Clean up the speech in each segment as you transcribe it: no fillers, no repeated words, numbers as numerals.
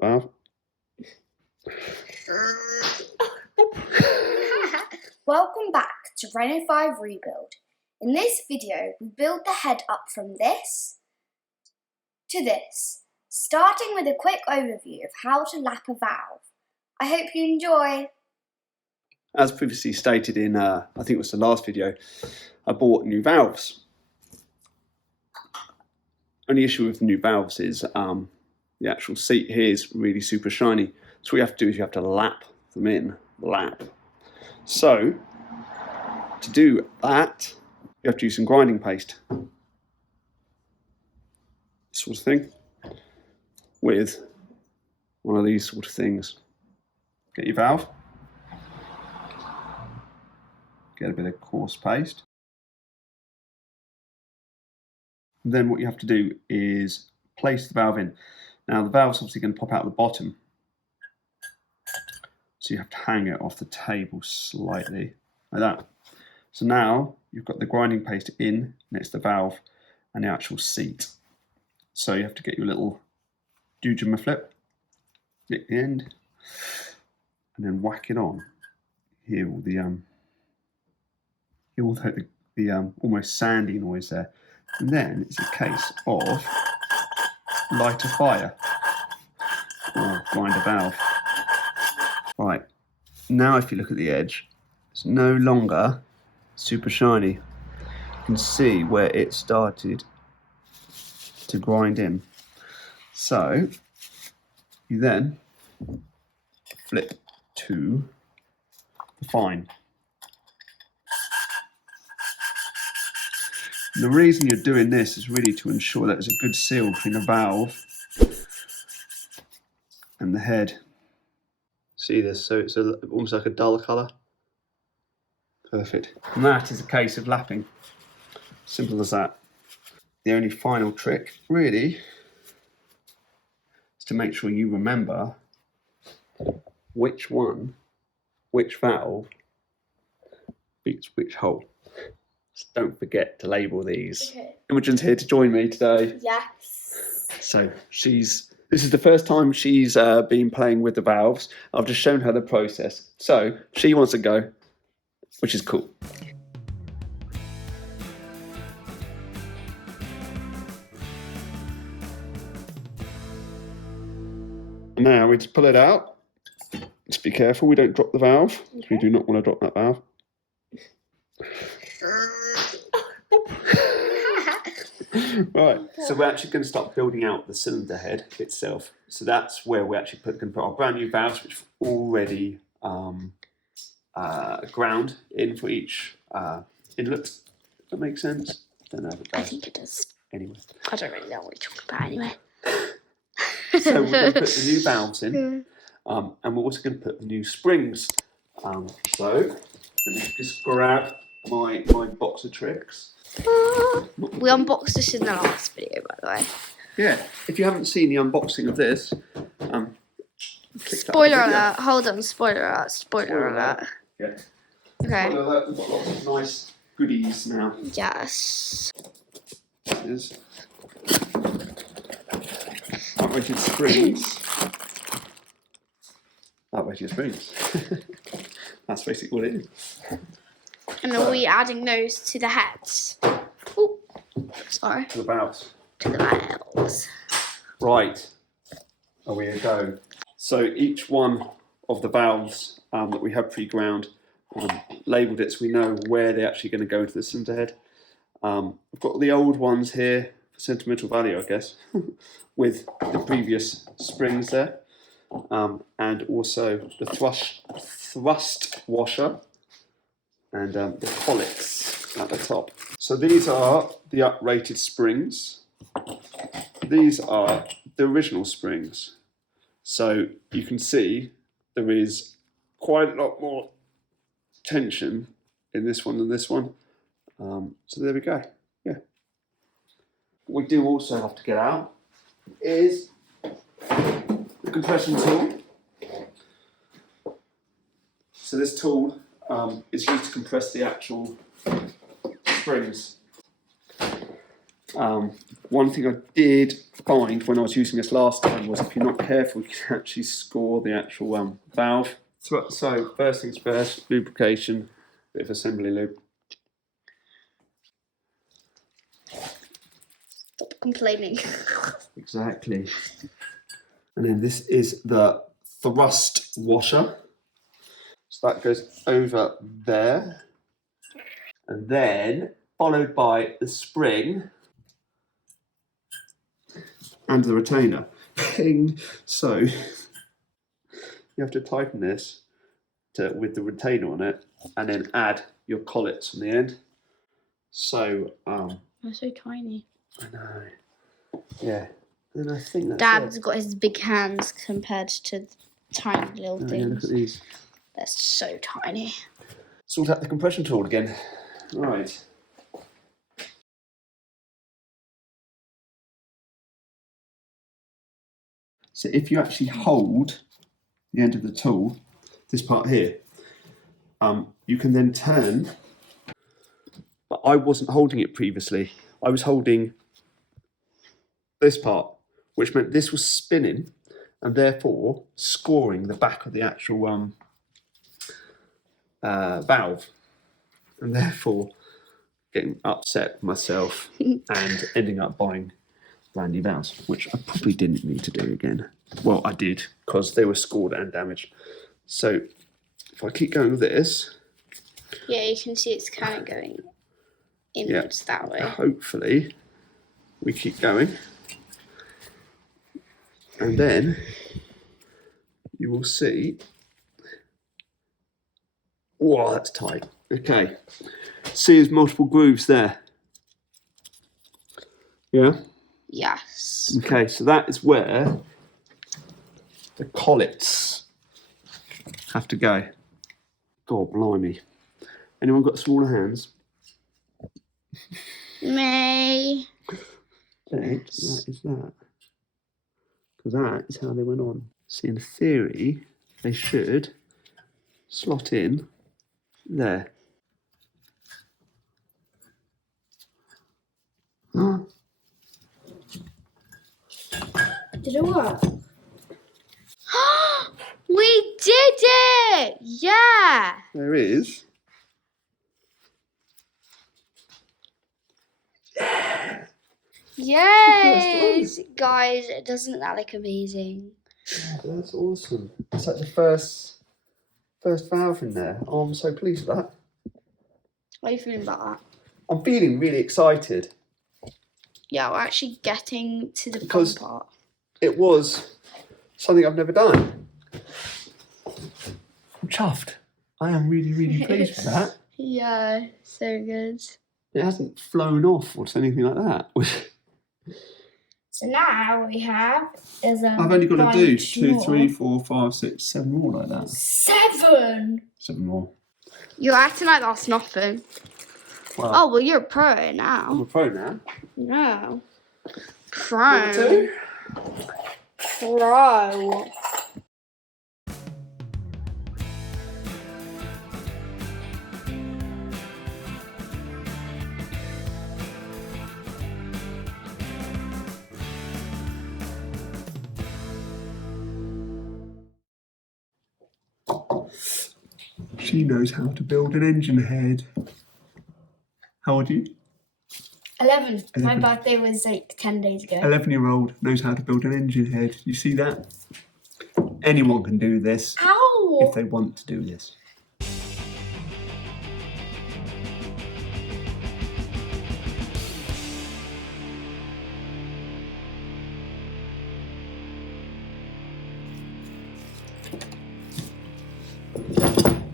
that valve. Welcome back to Renault 5 Rebuild. In this video, we build the head up from this to this, starting with a quick overview of how to lap a valve. I hope you enjoy. As previously stated in, I think it was the last video, I bought new valves. Only issue with the new valves is the actual seat here is really super shiny. So what you have to do is you have to lap them in, lap. So to do that, you have to use some grinding paste. This sort of thing. With one of these sort of things. Get your valve. Get a bit of coarse paste. And then what you have to do is place the valve in. Now the valve's obviously going to pop out the bottom. So you have to hang it off the table slightly, like that. So now you've got the grinding paste in next to the valve and the actual seat. So you have to get your little dudgeon flip, at the end, and then whack it on. Hear all the almost sandy noise there. And then it's a case of light a fire or grind a valve. Right, now if you look at the edge, it's no longer super shiny. You can see where it started to grind in. So you then flip to the fine. And the reason you're doing this is really to ensure that there's a good seal between the valve and the head. See this? So it's almost like a dull colour. Perfect. And that is a case of lapping. Simple as that. The only final trick, really, is to make sure you remember which valve beats which hole. Just don't forget to label these. Okay. Imogen's here to join me today. Yes. So this is the first time she's been playing with the valves. I've just shown her the process. So she wants to go, which is cool. Now we just pull it out. Just be careful we don't drop the valve. Okay. We do not want to drop that valve. Right, so we're actually going to start building out the cylinder head itself. So that's where we actually going to put our brand new valves, which we've already ground in for each inlet. Does that make sense? I don't know if it does. I think it does. Anyway. I don't really know what you're talking about anyway. So we're going to put the new valves in, and we're also going to put the new springs. So let me just grab my box of tricks. We unboxed this in the last video, by the way. Yeah, if you haven't seen the unboxing of this, spoiler alert! Hold on, spoiler alert! Spoiler alert! Yeah. Okay. Spoiler alert! We've got lots of nice goodies now. Yes. There's outrated springs. Outrated springs. That's basically what it is. And are we adding those to the heads? Oh, sorry. To the valves. To the valves. Right. Away we go. So each one of the valves that we have pre-ground, labelled it so we know where they're actually going to go into the cylinder head. I've got the old ones here for sentimental value, I guess, with the previous springs there, and also the thrust washer and the collets at the top. So these are the uprated springs. These are the original springs. So you can see there is quite a lot more tension in this one than this one. So there we go. Yeah. What we do also have to get out is the compression tool. So this tool is used to compress the actual springs. One thing I did find when I was using this last time was if you're not careful, you can actually score the actual valve. So first things first, lubrication, bit of assembly lube. Stop complaining. Exactly. And then this is the thrust washer. So that goes over there. And then followed by the spring and the retainer. Ping. So you have to tighten this with the retainer on it and then add your collets on the end. So They're so tiny. I know. Yeah. And I think that's Dad's got his big hands compared to the tiny little things. Yeah, look at these. They're so tiny. Sort out the compression tool again. Right. So if you actually hold the end of the tool, this part here, you can then turn. But I wasn't holding it previously. I was holding this part, which meant this was spinning and therefore scoring the back of the actual valve, and therefore getting upset myself and ending up buying brand new valves, which I probably didn't need to do again. Well, I did, because they were scored and damaged. So if I keep going with this, yeah, you can see it's kind of going inwards that way. Hopefully we keep going, and then you will see. Whoa, that's tight. Okay, see there's multiple grooves there. Yeah? Yes. Okay, so that is where the collets have to go. God blimey. Anyone got smaller hands? May. That is that. Because that is how they went on. See, in theory, they should slot in there. Did it work? We did it! Yeah! There is. Yes! Guys, doesn't that look amazing? Yeah, that's awesome. It's like the first valve in there. Oh, I'm so pleased with that. What are you feeling about that? I'm feeling really excited. Yeah, we're actually getting to the Because fun part. it was something I've never done. I'm chuffed. I am really, really pleased with that. Yeah, so good. It hasn't flown off or anything like that. So now we have I've only got to do 2, 3, 4, 5, 6, 7 more like that. 7! 7 more. You're acting like that's nothing. Well, Well, you're a pro I'm now. a pro now. No. Number 2. Pro. She knows how to build an engine head. How old are you? 11. My 11. birthday was like 10 days ago. 11-year-old knows how to build an engine head. You see that? Anyone can do this Ow! if they want to do this.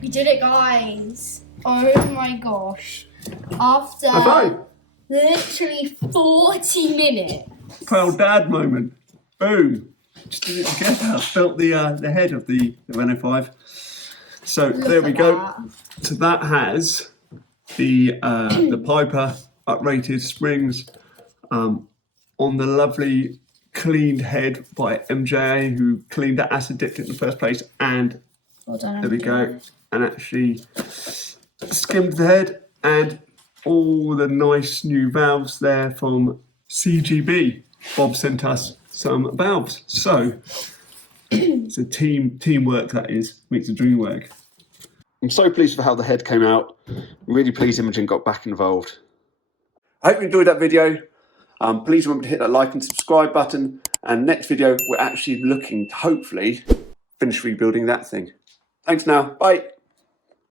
We did it, guys. Oh my gosh. After High five. literally 40 minutes. Proud dad moment. Boom. Just did it together. Built the head of the Renault 5. So there we go. That. So that has the Piper uprated springs on the lovely cleaned head by MJ, who cleaned it, acid dipped it in the first place, and Well done, there we MJ. go. And actually skimmed the head, and all the nice new valves there from CGB. Bob sent us some valves. So it's a teamwork, that is, makes the dream work. I'm so pleased with how the head came out. I'm really pleased Imogen got back involved. I hope you enjoyed that video. Please remember to hit that like and subscribe button. And next video, we're actually looking to hopefully finish rebuilding that thing. Thanks now. Bye.